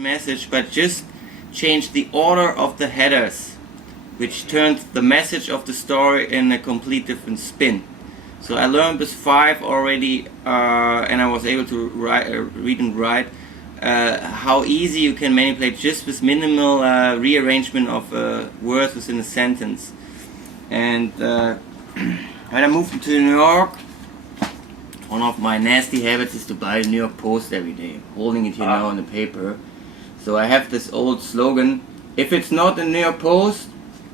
message, but just change the order of the headers, which turned the message of the story in a complete different spin. So I learned this 5 already, and I was able to read and write how easy you can manipulate just with minimal rearrangement of words within a sentence. And when I moved to New York, one of my nasty habits is to buy the New York Post every day, holding it here now on the paper. So I have this old slogan: if it's not the New York Post,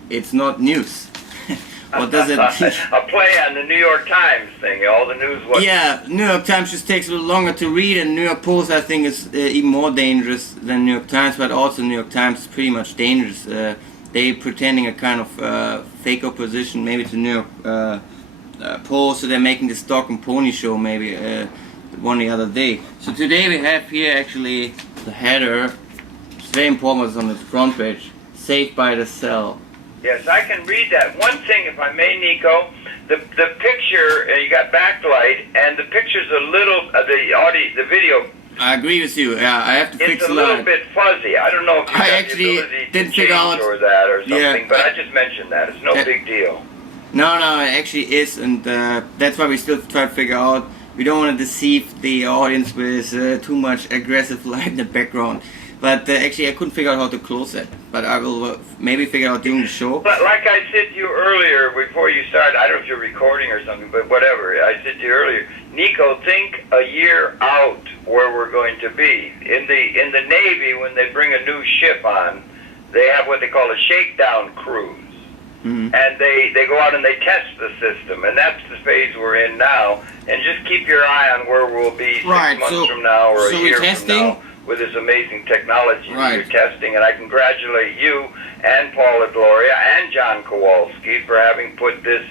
it's not news. What does it mean? A play on the New York Times thing, all the news. Yeah, New York Times just takes a little longer to read, and New York Post I think is even more dangerous than New York Times, but also New York Times is pretty much dangerous. They pretending a kind of fake opposition, maybe to New York Post, so they're making this dog and pony show maybe one the other day. So today we have here actually the header. It's very important what's on the front page. Saved by the cell. Yes, I can read that. One thing, if I may, Nico, the picture, you got backlight, and the picture's a little, the video. I agree with you. Yeah, I have to fix it's a little bit fuzzy. I don't know if you have the ability to change or that or something, but I just mentioned that. It's no big deal. No, it actually is, and that's why we still try to figure out. We don't want to deceive the audience with too much aggressive light in the background. But actually I couldn't figure out how to close it. But I will maybe figure out during the show. But like I said to you earlier, before you started, I don't know if you're recording or something, but whatever, I said to you earlier, Nico, think a year out where we're going to be. In the Navy, when they bring a new ship on, they have what they call a shakedown cruise. Mm-hmm. And they go out and they test the system, and that's the phase we're in now. And just keep your eye on where we'll be 6 months from now or a year from now with this amazing technology that you're testing. And I congratulate you and Paula Gloria and John Kowalski for having put this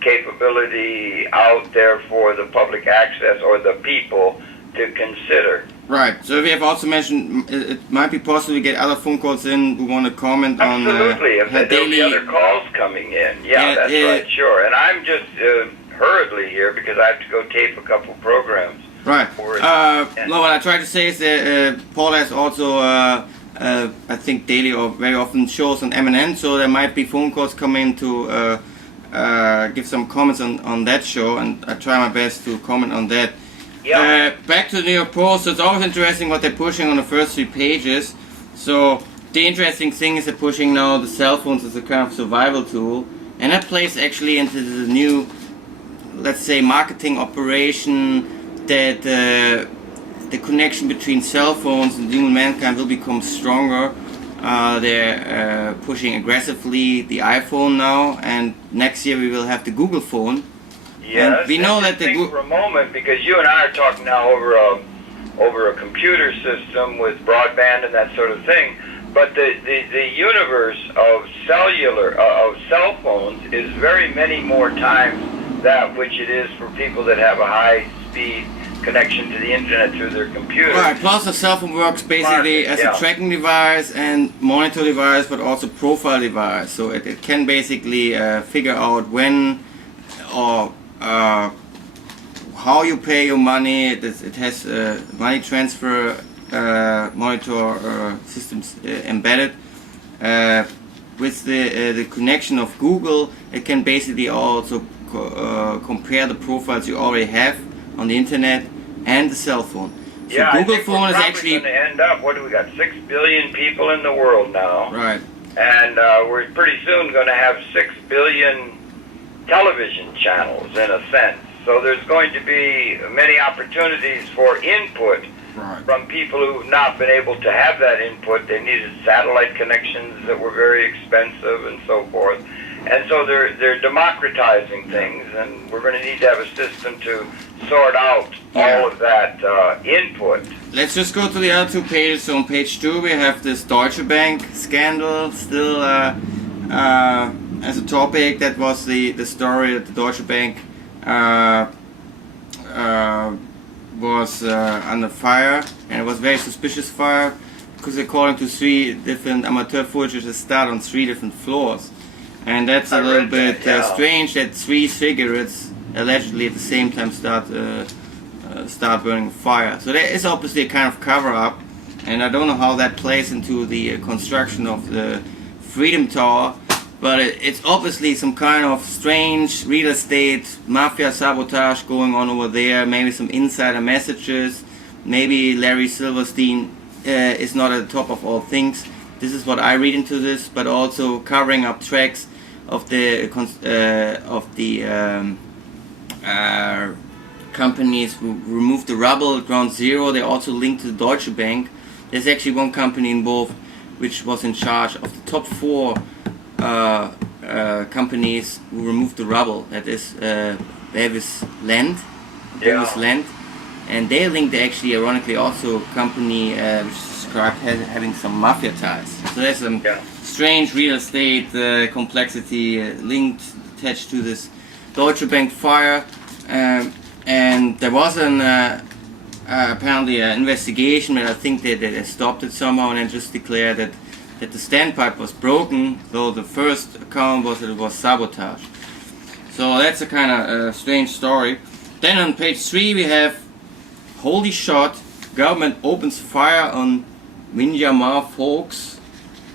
capability out there for the public access or the people to consider. Right. So we have also mentioned it might be possible to get other phone calls in who want to comment on. Absolutely. If there'll be other calls coming in. Yeah, that's right. Sure. And I'm just hurriedly here because I have to go tape a couple programs. Right. No, what I try to say is that Paula has also, I think, daily or very often shows on MNN, so there might be phone calls coming to give some comments on that show, and I try my best to comment on that. Yeah. Back to the New York Post, so it's always interesting what they're pushing on the first 3 pages. So the interesting thing is they're pushing now the cell phones as a kind of survival tool, and that plays actually into the new, let's say, marketing operation that the connection between cell phones and human mankind will become stronger. They're pushing aggressively the iPhone now, and next year we will have the Google phone. Yes, and we know that for a moment, because you and I are talking now over a computer system with broadband and that sort of thing. But the universe of cell phones is very many more times that which it is for people that have a high-speed connection to the internet through their computer. Right. Plus, a cell phone works basically as a tracking device and monitor device, but also profile device. So it can basically figure out when or how you pay your money. It has money transfer monitor systems embedded. With the connection of Google, it can basically also compare the profiles you already have on the internet and the cell phone. So yeah, Google I think phone we're is actually going to end up. What do we got? 6 billion people in the world now. Right. And we're pretty soon going to have 6 billion television channels in a sense. So there's going to be many opportunities for input from people who've not been able to have that input. They needed satellite connections that were very expensive and so forth. And so they're democratizing things, and we're going to need to have a system to sort out all of that input. Let's just go to the other 2 pages. So on page 2 we have this Deutsche Bank scandal still as a topic. That was the story that the Deutsche Bank was under fire, and it was very suspicious fire because according to 3 different amateur footages it started on 3 different floors. And that's a little bit strange that 3 cigarettes allegedly at the same time start burning fire. So there is obviously a kind of cover-up, and I don't know how that plays into the construction of the Freedom Tower, but it's obviously some kind of strange real estate mafia sabotage going on over there, maybe some insider messages, maybe Larry Silverstein is not at the top of all things. This is what I read into this, but also covering up tracks of the companies who removed the rubble at ground zero. They also linked to the Deutsche Bank. There's actually one company involved which was in charge of the top 4 companies who removed the rubble. That is Davis Land, and they linked actually, ironically, also a company which is described as having some mafia ties. So there's some strange real estate complexity linked, attached to this Deutsche Bank fire. And there was apparently an investigation, but I think that they stopped it somehow and then just declared that the standpipe was broken, though the first account was that it was sabotage. So that's a kind of strange story. Then on page 3 we have, holy shot, government opens fire on Myanmar folks.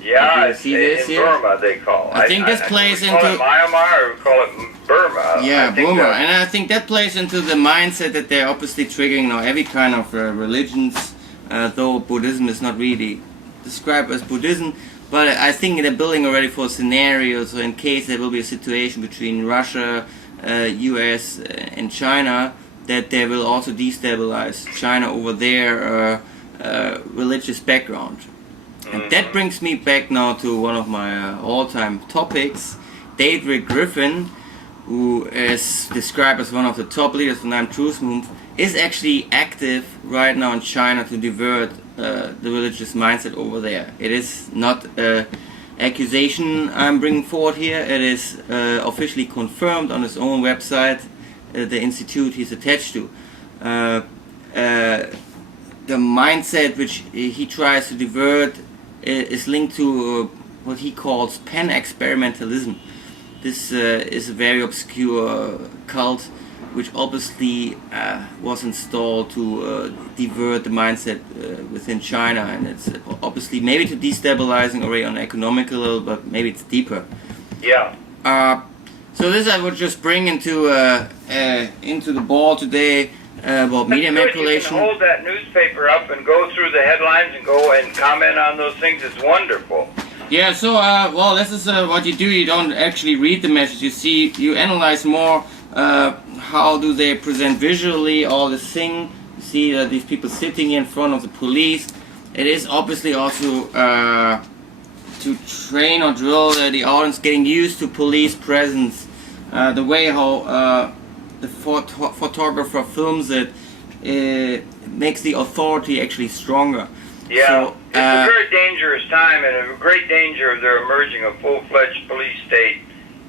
Yeah, see in this here? Burma they call it. I think this plays we into... call it Myanmar or we call it Burma. Yeah, Burma. And I think that plays into the mindset that they're obviously triggering now every kind of religions, though Buddhism is not really described as Buddhism. But I think they're building already for scenarios, so in case there will be a situation between Russia, US and China, that they will also destabilize China over their religious background. And that brings me back now to one of my all-time topics. David Griffin, who is described as one of the top leaders of the 9 Truth Movement, is actually active right now in China to divert the religious mindset over there. It is not an accusation I'm bringing forward here. It is officially confirmed on his own website, the institute he's attached to. The mindset which he tries to divert is linked to what he calls pan-experimentalism. This is a very obscure cult which obviously was installed to divert the mindset within China, and it's obviously maybe to destabilizing already on an economical level, but maybe it's deeper. Yeah. So this I would just bring into the ball today about media manipulation. You can hold that newspaper up and go through the headlines and go and comment on those things. It's wonderful. Yeah, so well, this is what you do. You don't actually read the message. You analyze more. How do they present visually all this thing? You see these people sitting in front of the police. It is obviously also to train or drill the audience, getting used to police presence. The way how the photographer films it makes the authority actually stronger. Yeah, so, it's a very dangerous time, and a great danger of there emerging a full-fledged police state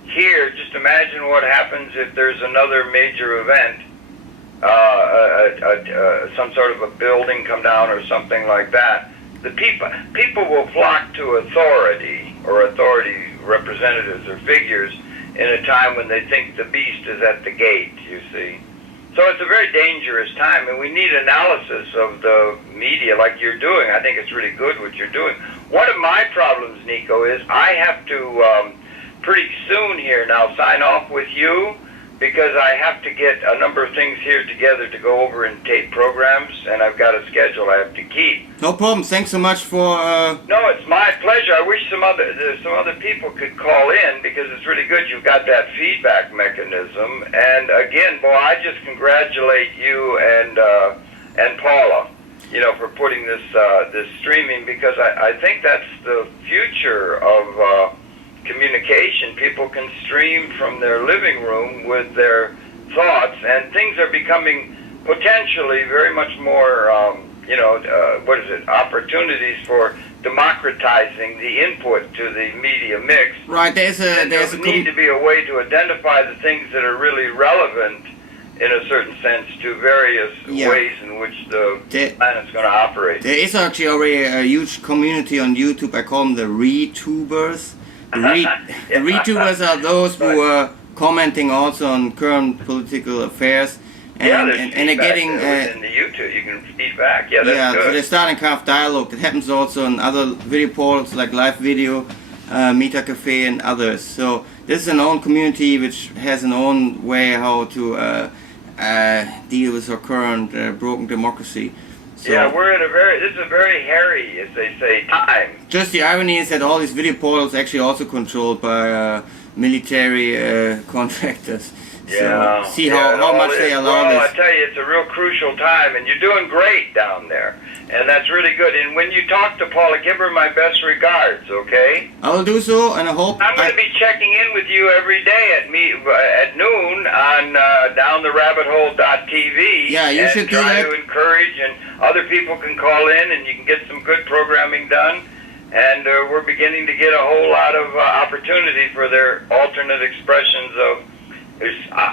here. Just imagine what happens if there's another major event, some sort of a building come down or something like that. The people will flock to authority or authority representatives or figures in a time when they think the beast is at the gate, you see. So it's a very dangerous time, and we need analysis of the media like you're doing. I think it's really good what you're doing. One of my problems, Nico, is I have to pretty soon here now sign off with you, because I have to get a number of things here together to go over and tape programs, and I've got a schedule I have to keep. No problem. Thanks so much for... No, it's my pleasure. I wish some other people could call in, because it's really good. You've got that feedback mechanism. And again, boy, I just congratulate you and Paula, you know, for putting this streaming, because I think that's the future of communication. People can stream from their living room with their thoughts, and things are becoming potentially very much more, opportunities for democratizing the input to the media mix. Right, there's need to be a way to identify the things that are really relevant in a certain sense to various ways in which the planet's going to operate. There is actually already a huge community on YouTube. I call them the Retubers. The Retubers are those who are commenting also on current political affairs. and they're getting in the YouTube. You can feedback. Yeah, that's good. So they're starting kind of dialogue. That happens also in other video portals like Live Video, Meta Cafe, and others. So this is an own community which has an own way how to deal with our current broken democracy. So yeah, this is a very hairy, as they say, time. Just the irony is that all these video portals are actually also controlled by military contractors. Yeah. So see how much they allow this. I tell you, it's a real crucial time, and you're doing great down there, and that's really good. And when you talk to Paula, give her my best regards, okay? I will do so, and I hope I'm going to be checking in with you every day at noon on downtherabbithole.tv. Yeah, you should do that. And try to encourage, and other people can call in, and you can get some good programming done. And we're beginning to get a whole lot of opportunity for their alternate expressions of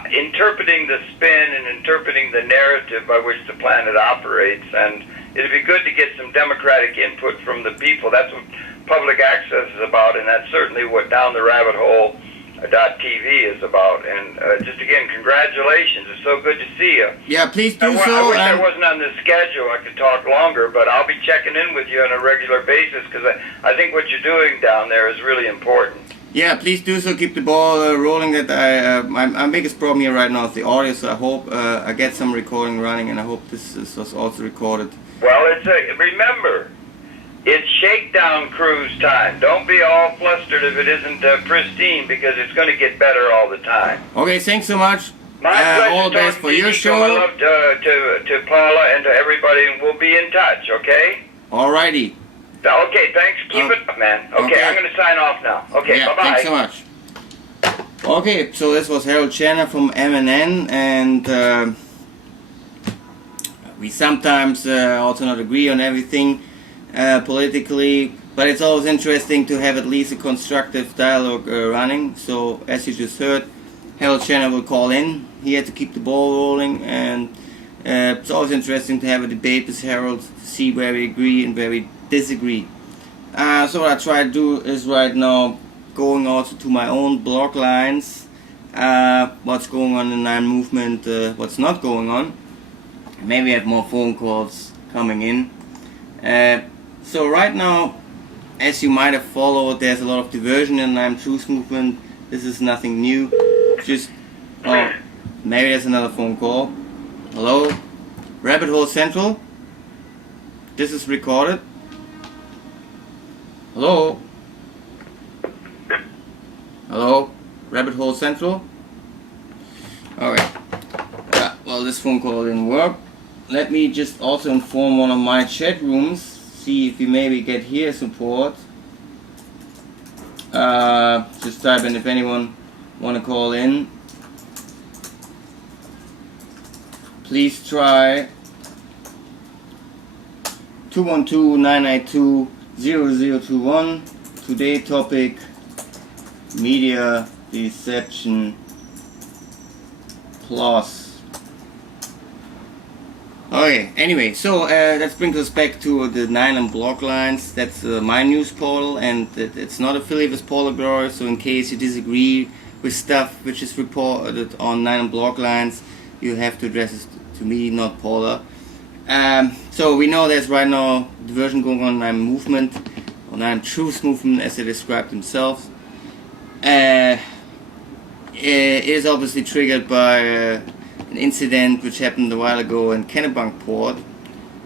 interpreting the spin and interpreting the narrative by which the planet operates. And it'd be good to get some democratic input from the people. That's what public access is about, and that's certainly what downtherabbithole.tv is about. And just again, congratulations. It's so good to see you. Yeah, please do I so. wish I wasn't on the schedule. I could talk longer, but I'll be checking in with you on a regular basis because I think what you're doing down there is really important. Yeah, please do so. Keep the ball rolling. That my biggest problem here right now is the audio. So I hope I get some recording running, and I hope this was also recorded. Well, remember, it's shakedown cruise time. Don't be all flustered if it isn't pristine, because it's going to get better all the time. Okay, thanks so much. My pleasure. All the best for your show. I love to Paula and to everybody, and we'll be in touch. Okay. Alrighty. Okay, thanks. Keep it up, man. Okay, I'm going to sign off now. Okay, yeah, bye-bye. Thanks so much. Okay, so this was Harold Channer from MNN, and we sometimes also not agree on everything politically, but it's always interesting to have at least a constructive dialogue running. So, as you just heard, Harold Channer will call in. He had to keep the ball rolling, and it's always interesting to have a debate with Harold to see where we agree and where we disagree. So what I try to do is right now going also to my own blog lines, what's going on in the Nine Movement, what's not going on. Maybe I have more phone calls coming in. So right now, as you might have followed, there's a lot of diversion in the Nine Truth Movement. This is nothing new. Just maybe there's another phone call. Hello, Rabbit Hole Central. This is recorded. Hello? Hello? Rabbit Hole Central? Alright. Well, this phone call didn't work. Let me just also inform one of my chat rooms. See if we maybe get here support. Just type in if anyone want to call in. Please try 212-992-0021. Today topic: media deception plus. Okay, anyway, so that brings us back to the Nine and blog lines. That's my news portal, and it's not affiliated with Paula Glory, so in case you disagree with stuff which is reported on Nine and blog lines, you have to address it to me, not Paula. So we know there's right now diversion going on in Nine Movement, or Nine Truth Movement as they described themselves. It is obviously triggered by an incident which happened a while ago in Kennebunkport,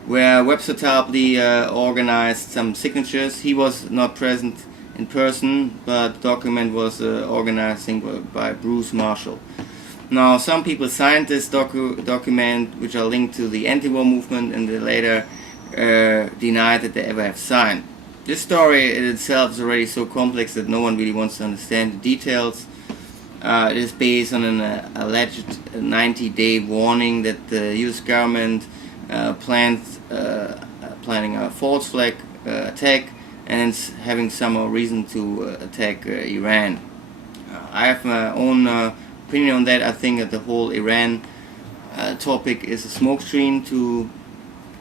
where Webster Tarpley organized some signatures. He was not present in person, but the document was organized by Bruce Marshall. Now, some people signed this document, which are linked to the anti-war movement, and they later denied that they ever have signed. This story in itself is already so complex that no one really wants to understand the details. It is based on an alleged 90-day warning that the U.S. government planning a false flag attack and having some reason to attack Iran. I have my own opinion on that. I think that the whole Iran topic is a smokescreen to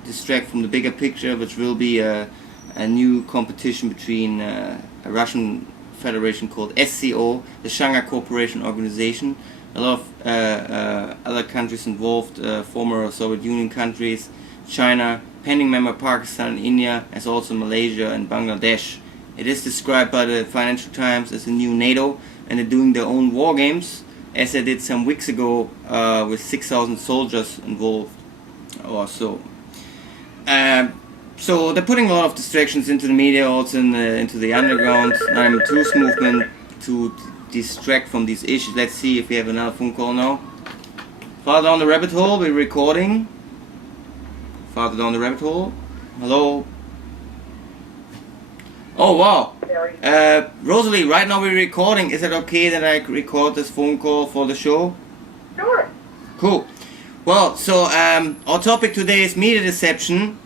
distract from the bigger picture, which will be a new competition between a Russian federation called SCO, the Shanghai Cooperation Organization, a lot of other countries involved, former Soviet Union countries, China, pending member Pakistan and India, as also Malaysia and Bangladesh. It is described by the Financial Times as a new NATO, and they're doing their own war games, as they did some weeks ago with 6,000 soldiers involved or so. So they're putting a lot of distractions into the media, also into the underground truth movement to distract from these issues. Let's see if we have another phone call now. Farther down the rabbit hole, we're recording. Farther down the rabbit hole. Hello. Oh wow. Rosalie, right now we're recording. Is it okay that I record this phone call for the show? Sure. Cool. Well, so our topic today is media deception,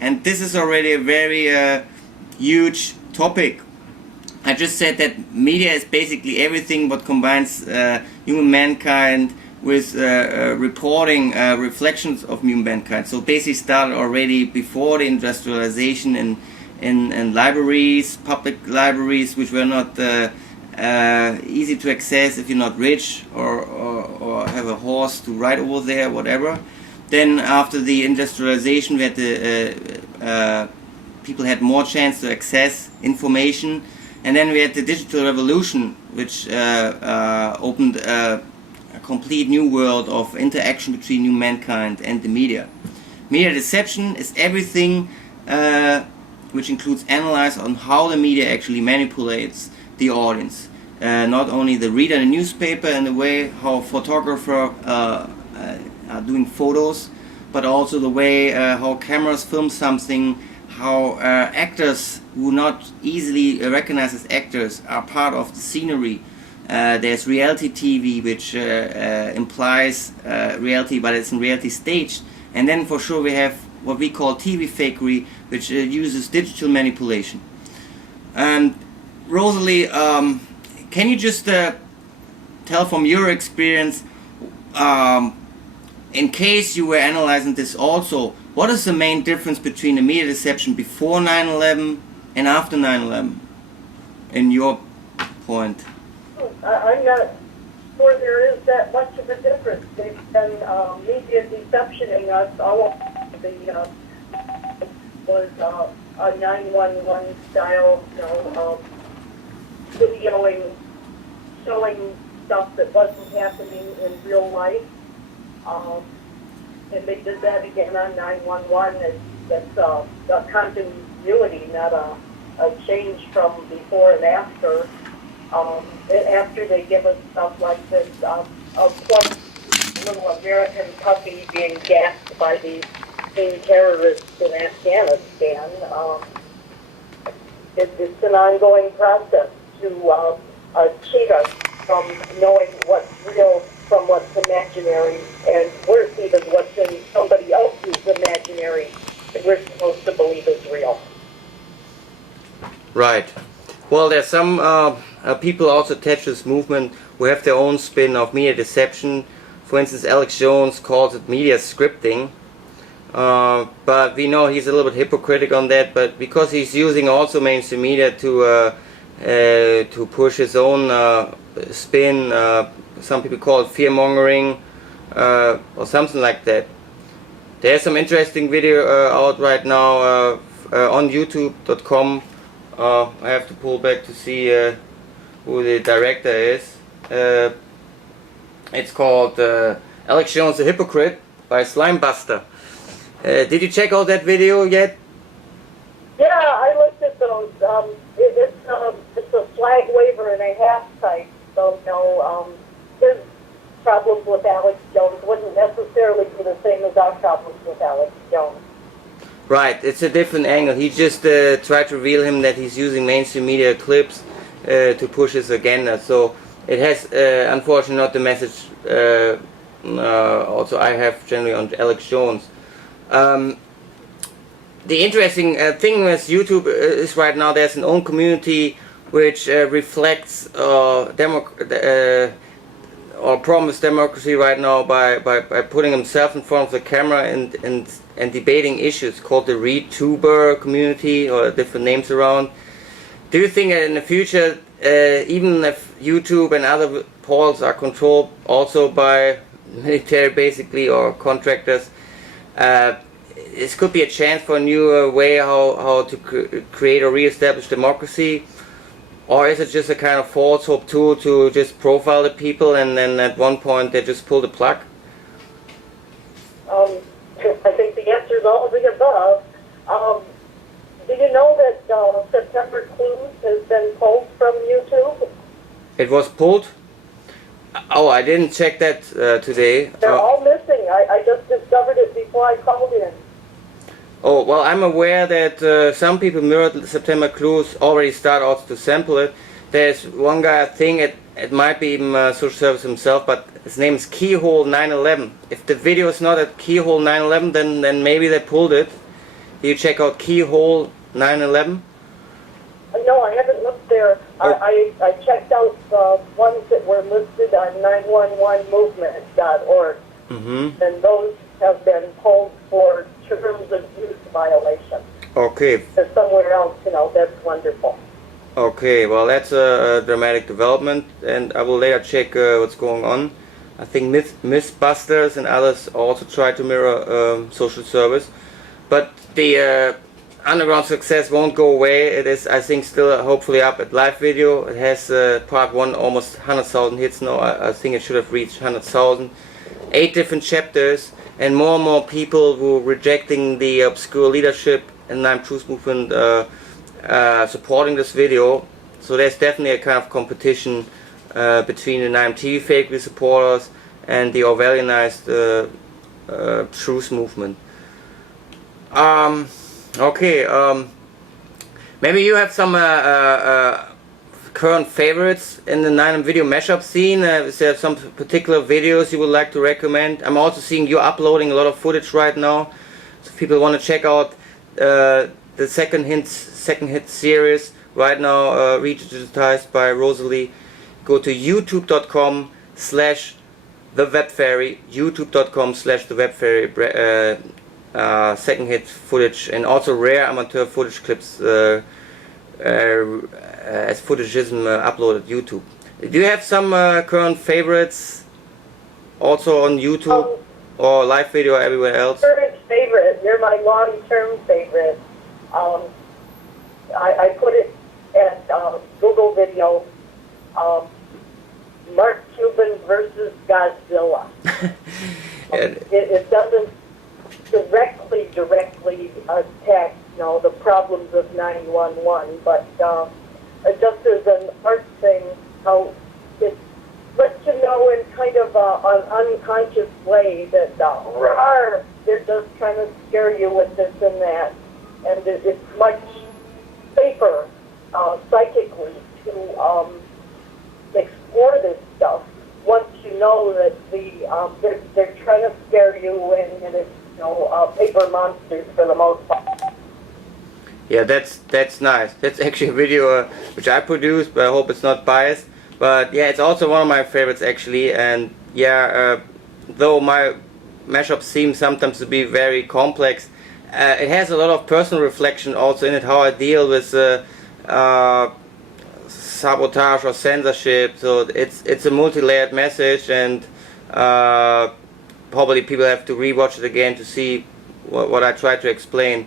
and this is already a very huge topic. I just said that media is basically everything what combines human mankind with reporting reflections of human mankind. So basically started already before the industrialization in libraries, public libraries, which were not easy to access if you're not rich or have a horse to ride over there, whatever. Then after the industrialization, we had the people had more chance to access information, and then we had the digital revolution, which opened a complete new world of interaction between new mankind and the media. Media deception is everything which includes analyze on how the media actually manipulates the audience. Not only the reader in the newspaper and the way how photographers are doing photos, but also the way how cameras film something, how actors who not easily recognized as actors are part of the scenery. There's reality TV, which implies reality, but it's in reality staged. And then for sure we have what we call TV fakery, which uses digital manipulation. And Rosalie, can you just tell from your experience, in case you were analyzing this also, what is the main difference between the media deception before 9/11 and after 9/11, in your point? I'm not sure there is that much of a difference. They've been media deceptioning us all over. Was a 911 style, videoing, showing stuff that wasn't happening in real life. And they did that again on 911. That's a continuity, not a change from before and after. After they give us stuff like this, a poor little American puppy being gassed by these terrorists in Afghanistan. It's an ongoing process to cheat us from knowing what's real from what's imaginary, and worse even what's in somebody else's imaginary that we're supposed to believe is real. Right. Well, there's some people also attached to this movement who have their own spin of media deception. For instance, Alex Jones calls it media scripting. But we know he's a little bit hypocritical on that, but because he's using also mainstream media to push his own spin, some people call it fear-mongering or something like that. There's some interesting video out right now on youtube.com. I have to pull back to see who the director is. It's called Alex Jones the Hypocrite by Slimebuster. Did you check out that video yet? Yeah, I looked at those. It's a flag waiver and a half type, so his problems with Alex Jones wouldn't necessarily be the same as our problems with Alex Jones. Right, it's a different angle. He just tried to reveal him that he's using mainstream media clips to push his agenda. So it has, unfortunately, not the message also I have generally on Alex Jones. The interesting thing with YouTube is right now there's an own community which reflects or promise democracy right now by putting himself in front of the camera and debating issues, called the ReadTuber community, or different names around. Do you think that in the future, even if YouTube and other polls are controlled also by military basically or contractors. This could be a chance for a new way how to create or re-establish democracy, or is it just a kind of false hope tool to just profile the people and then at one point they just pull the plug? I think the answer is all of the above. Do you know that September Clues has been pulled from YouTube? It was pulled? Oh, I didn't check that today. They're all missing. I just discovered it before I called in. Oh, well, I'm aware that some people mirrored September Clues already start also to sample it. There's one guy, I think it might be even social service himself, but his name is Keyhole 911. If the video is not at Keyhole 911, then maybe they pulled it. You check out Keyhole 911? No, I haven't looked there. Oh. I checked out the ones that were listed on 911movement.org, and those have been pulled for terms of use violation. Okay. There's somewhere else, that's wonderful. Okay, well that's a dramatic development, and I will later check what's going on. I think Mythbusters and others also try to mirror social service, but the underground success won't go away. It is, I think, still hopefully up at live video. It has part 1 almost 100,000 hits now. I think it should have reached 100,000. 8 different chapters, and more people who are rejecting the obscure leadership and Nine Truth movement supporting this video. So there's definitely a kind of competition between the Nine TV fake supporters and the Orwellianized truth movement. Okay, maybe you have some current favorites in the 9M video mashup scene. Is there some particular videos you would like to recommend? I'm also seeing you uploading a lot of footage right now. So if people want to check out the second hit series right now, redigitized by Rosalie, go to youtube.com/thewebfairy, youtube.com/thewebfairy, second hit footage, and also rare amateur footage clips as footagism uploaded YouTube. Do you have some current favorites also on YouTube or live video or everywhere else? Current favorite, you're my long-term favorite. I put it at Google video, Mark Cuban versus Godzilla. It doesn't directly attack the problems of 911, but just as an art thing, how it lets you know in kind of an unconscious way that they're just trying to scare you with this and that, and it's much safer psychically to explore this stuff once you know that they're trying to scare you and it's paper monsters for the most part. Yeah, that's nice. That's actually a video which I produced, but I hope it's not biased. But yeah, it's also one of my favorites actually. And yeah, though my mashup seems sometimes to be very complex, it has a lot of personal reflection also in it, how I deal with sabotage or censorship. So it's a multi-layered message, and probably people have to rewatch it again to see what I try to explain.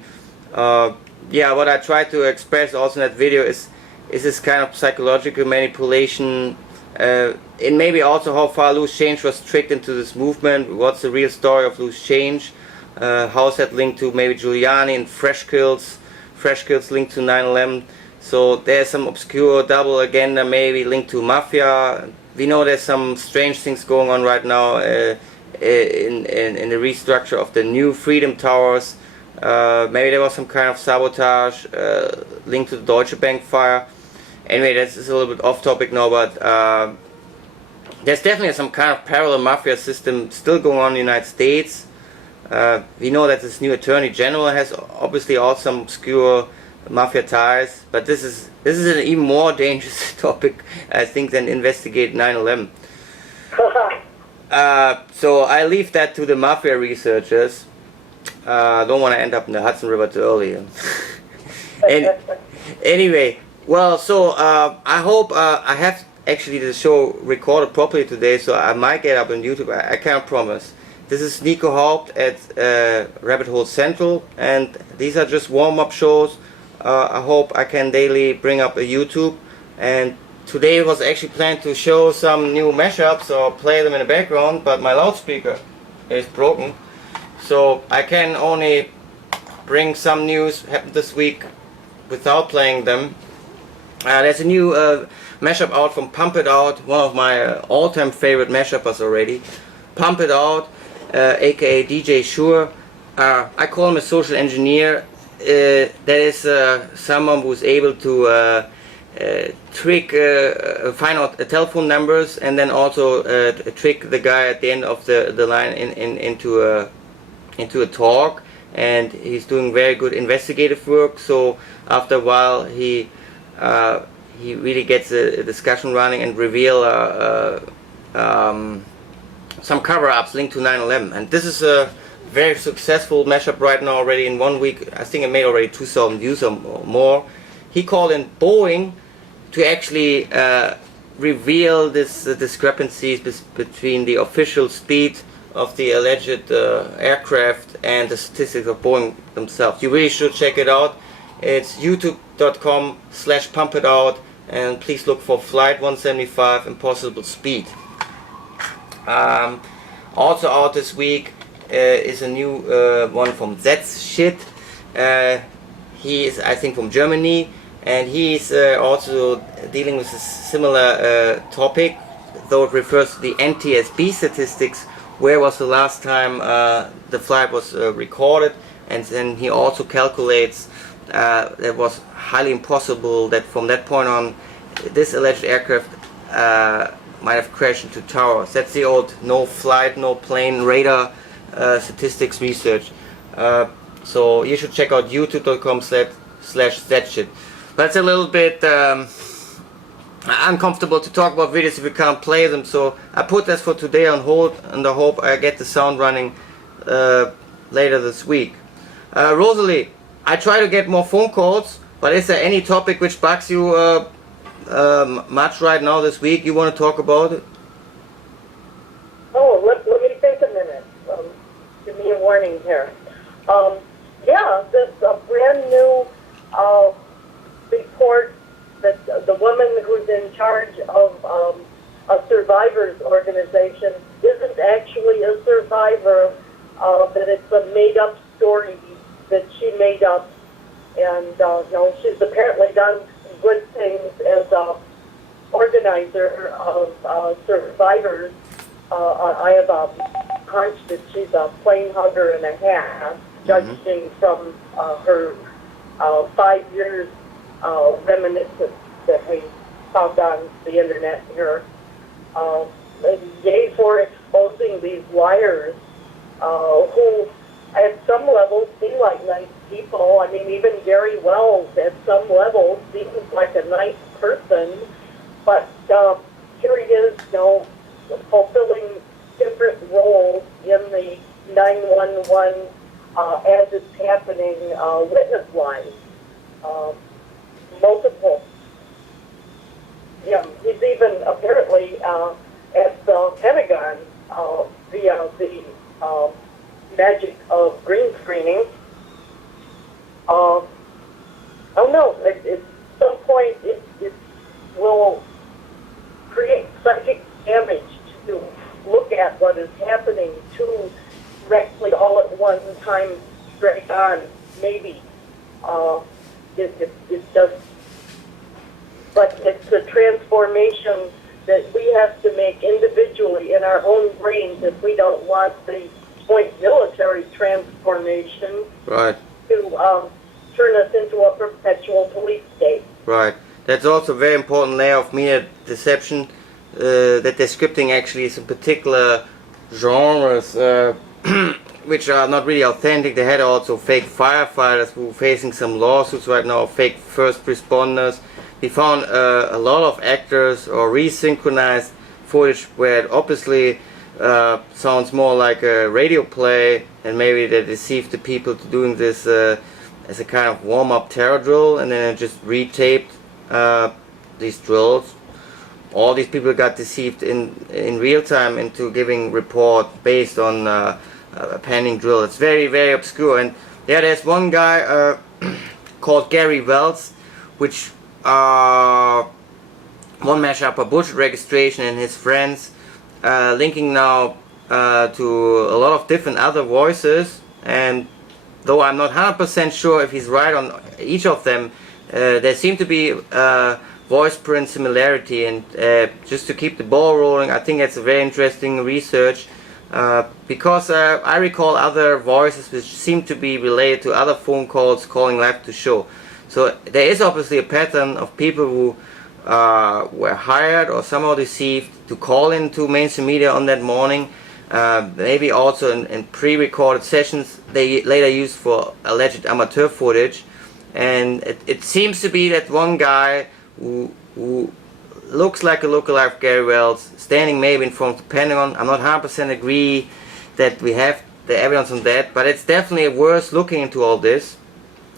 Yeah, what I try to express also in that video is this kind of psychological manipulation, and maybe also how far Loose Change was tricked into this movement. What's the real story of Loose Change? How is that linked to maybe Giuliani and Fresh Kills linked to 9/11? So there's some obscure double agenda maybe linked to Mafia. We know there's some strange things going on right now in the restructure of the new Freedom Towers. Maybe there was some kind of sabotage linked to the Deutsche Bank fire. Anyway, that's a little bit off topic now, but there's definitely some kind of parallel mafia system still going on in the United States. We know that this new Attorney General has obviously also some obscure mafia ties, but this is an even more dangerous topic, I think, than investigate 9/11. So I leave that to the mafia researchers. Don't want to end up in the Hudson River too early. And anyway, well, so I hope I have actually the show recorded properly today, so I might get up on YouTube. I can't promise. This is Nico Haupt at Rabbit Hole Central, and these are just warm-up shows. I hope I can daily bring up a YouTube, and today was actually planned to show some new mashups or play them in the background, but my loudspeaker is broken, so I can only bring some news happened this week without playing them. There's a new mashup out from Pump It Out, one of my all-time favorite mashuppers already. Pump It Out, aka DJ Shure. I call him a social engineer. That is someone who's able to trick, find out telephone numbers, and then also trick the guy at the end of the line into a talk. And he's doing very good investigative work. So after a while, he really gets a discussion running and reveal some cover-ups linked to 9/11. And this is a very successful mashup right now already. In 1 week, I think it made already 2,000 views or more. He called in Boeing to actually reveal this discrepancies between the official speed of the alleged aircraft and the statistics of Boeing themselves. You really should check it out. It's youtube.com/pumpitout, and please look for Flight 175 Impossible Speed. Also out this week is a new one from That's Shit. He is, I think, from Germany, and he's also dealing with a similar topic, though it refers to the NTSB statistics. Where was the last time the flight was recorded, and then he also calculates that it was highly impossible that from that point on this alleged aircraft might have crashed into towers. That's the old no flight, no plane radar statistics research. So you should check out youtube.com/thatshit. But it's a little bit uncomfortable to talk about videos if we can't play them, so I put this for today on hold, and I hope I get the sound running later this week. Rosalie, I try to get more phone calls, but is there any topic which bugs you much right now this week you want to talk about it? Oh, let me think a minute. Give me a warning here. Yeah, this brand new report that the woman who's in charge of a survivors organization isn't actually a survivor, that it's a made-up story that she made up, and she's apparently done good things as an organizer of survivors. I have a hunch that she's a plane hugger and a half, judging from her 5 years reminiscence that we found on the internet here. Yay for exposing these liars who at some level seem like nice people. I mean, even Gary Wells at some level seems like a nice person, but here he is, fulfilling different roles in the 911 as it's happening witness line. Multiple. Yeah, he's even apparently at the Pentagon via the magic of green screening. Oh no, at some point it will create psychic damage to look at what is happening too directly all at one time straight on, maybe. It's just, but it's a transformation that we have to make individually in our own brains if we don't want the point military transformation Right. to turn us into a perpetual police state. Right. That's also a very important layer of media deception, that they're scripting actually some particular genres which are not really authentic. They had also fake firefighters who are facing some lawsuits right now, fake first responders. We found a lot of actors or resynchronized footage where it obviously sounds more like a radio play, and maybe they deceived the people to doing this as a kind of warm-up terror drill, and then just retaped these drills. all these people got deceived in real time into giving report based on a pending drill. It's very, very obscure. And yeah, there's one guy called Gary Wells, which one mash up a bullshit registration and his friends, linking now to a lot of different other voices. And though I'm not 100% sure if he's right on each of them, there seem to be voice print similarity. And just to keep the ball rolling, I think it's a very interesting research, because I recall other voices which seem to be related to other phone calls calling live to show. So there is obviously a pattern of people who were hired or somehow deceived to call into mainstream media on that morning, maybe also in pre-recorded sessions they later used for alleged amateur footage. And it seems to be that one guy who looks like a lookalike Gary Wells, standing maybe in front of the Pentagon. I'm not 100% agree that we have the evidence on that, but it's definitely worth looking into all this.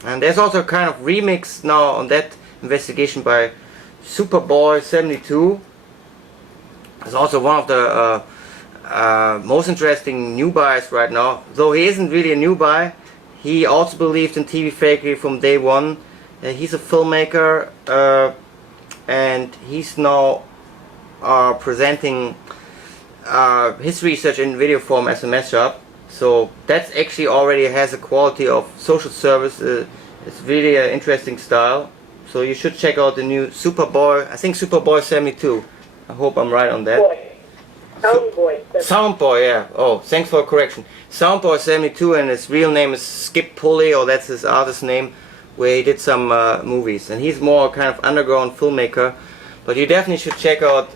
And there's also a kind of remix now on that investigation by Superboy72. It's also one of the most interesting new buys right now. Though he isn't really a new buy, he also believed in TV fakery from day one. He's a filmmaker, and he's now presenting his research in video form as a mashup. So that actually already has a quality of social service. It's really an interesting style. So you should check out the new Superboy, I think Superboy72. I hope I'm right on that. Soundboy. Soundboy, yeah. Oh, thanks for the correction. Soundboy72, and his real name is Skip Pulley, or that's his artist name, where he did some movies. And he's more kind of underground filmmaker. But you definitely should check out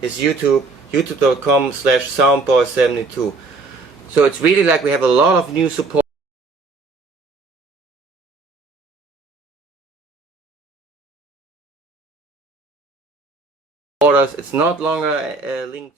his YouTube, youtube.com/soundboy72. So it's really like we have a lot of new support. It's not longer linked